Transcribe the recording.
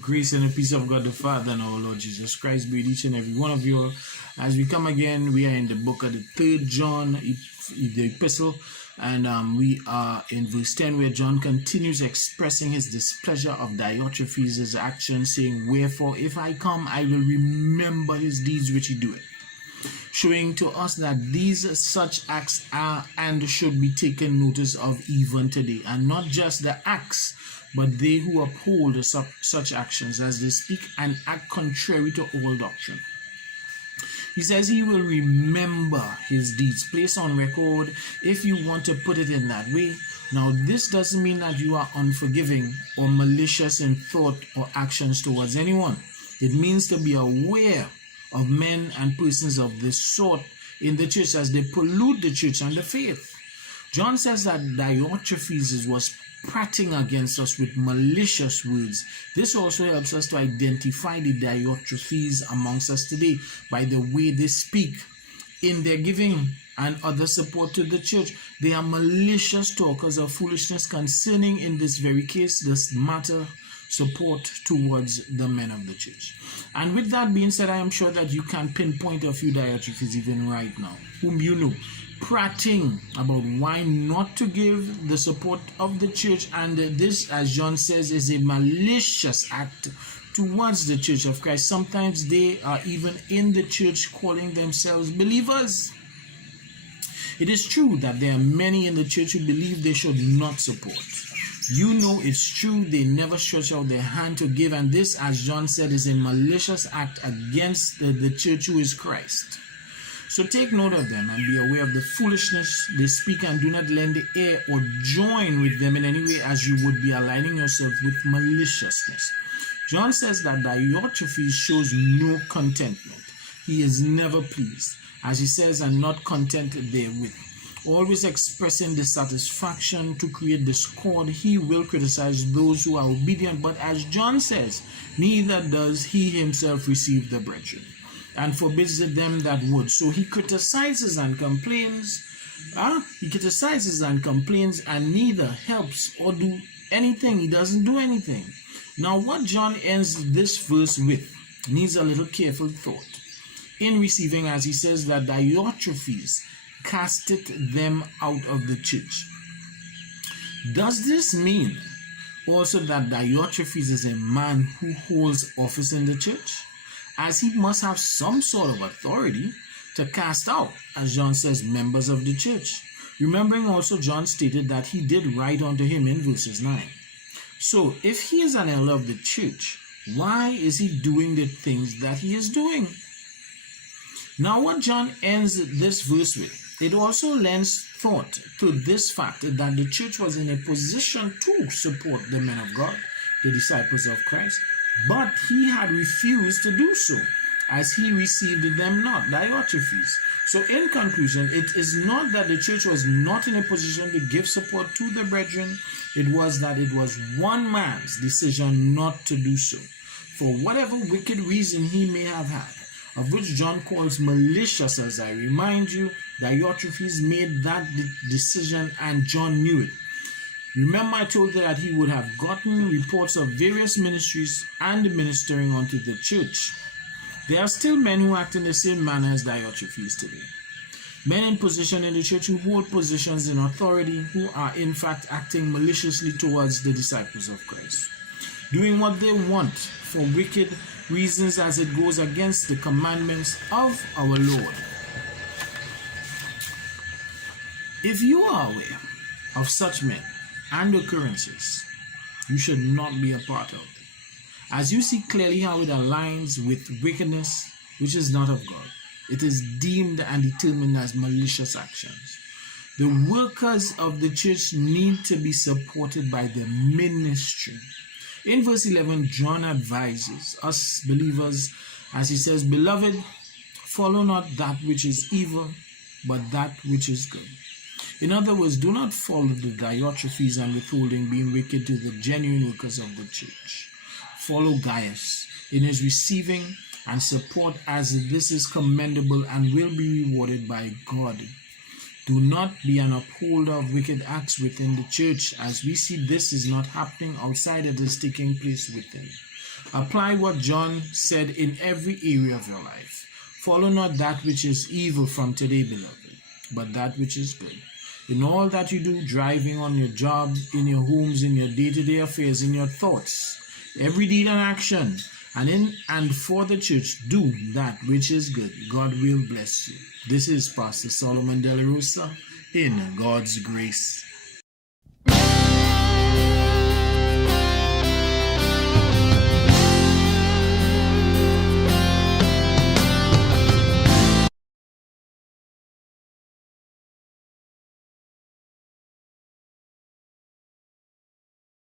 Grace and the peace of God the Father and our Lord Jesus Christ be with each and every one of you. As we come again, we are in the book of the 3rd John, the epistle, and we are in verse 10, where John continues expressing his displeasure of Diotrephes' actions, saying, "Wherefore, if I come, I will remember his deeds which he doeth," showing to us that these such acts are and should be taken notice of even today, and not just the acts, but they who uphold such actions, as they speak and act contrary to all doctrine. He says he will remember his deeds. Place on record, if you want to put it in that way. Now, this doesn't mean that you are unforgiving or malicious in thought or actions towards anyone. It means to be aware of men and persons of this sort in the church as they pollute the church and the faith. John says that Diotrephes was prating against us with malicious words. This also helps us to identify the Diotrephes amongst us today by the way they speak in their giving and other support to the church. They are malicious talkers of foolishness concerning, in this very case, this matter, support towards the men of the church. And with that being said, I am sure that you can pinpoint a few Diotrephes even right now, whom you know, prating about why not to give the support of the church. And this, as John says, is a malicious act towards the church of Christ. Sometimes they are even in the church calling themselves believers. It is true that there are many in the church who believe they should not support. You know it's true, they never stretch out their hand to give, and this, as John said, is a malicious act against the church who is Christ. So take note of them and be aware of the foolishness they speak, and do not lend the ear or join with them in any way, as you would be aligning yourself with maliciousness. John says that Diotrephes shows no contentment. He is never pleased, as he says, and not content therewith. Always expressing dissatisfaction to create discord, he will criticize those who are obedient, but as John says, neither does he himself receive the brethren, and forbids them that would. So he criticizes and complains. And neither helps or do anything. He doesn't do anything. Now, what John ends this verse with needs a little careful thought. In receiving, as he says, that Diotrephes casteth them out of the church. Does this mean also that Diotrephes is a man who holds office in the church, as he must have some sort of authority to cast out, as John says, members of the church? Remembering also, John stated that he did write unto him in verses 9. So, if he is an elder of the church, why is he doing the things that he is doing? Now, what John ends this verse with, it also lends thought to this fact that the church was in a position to support the men of God, the disciples of Christ, but he had refused to do so, as he received them not, Diotrephes. So in conclusion, it is not that the church was not in a position to give support to the brethren. It was that it was one man's decision not to do so, for whatever wicked reason he may have had, of which John calls malicious. As I remind you, Diotrephes made that decision, and John knew it. Remember, I told you that he would have gotten reports of various ministries and ministering unto the church. There are still men who act in the same manner as Diotrephes today. Men in position in the church who hold positions in authority, who are in fact acting maliciously towards the disciples of Christ, doing what they want for wicked reasons as it goes against the commandments of our Lord. If you are aware of such men and occurrences, you should not be a part of them, as you see clearly how it aligns with wickedness which is not of God. It is deemed and determined as malicious actions. The workers of the church need to be supported by the ministry. In verse 11, John advises us believers as he says, "Beloved, follow not that which is evil, but that which is good." In other words, do not follow the Diotrephes and withholding, being wicked to the genuine workers of the church. Follow Gaius in his receiving and support, as this is commendable and will be rewarded by God. Do not be an upholder of wicked acts within the church, as we see this is not happening outside, it is taking place within. Apply what John said in every area of your life. Follow not that which is evil from today, beloved, but that which is good. In all that you do, driving on your job, in your homes, in your day-to-day affairs, in your thoughts, every deed and action, and in and for the church, do that which is good. God will bless you. This is Pastor Solomon De La Rosa in God's grace.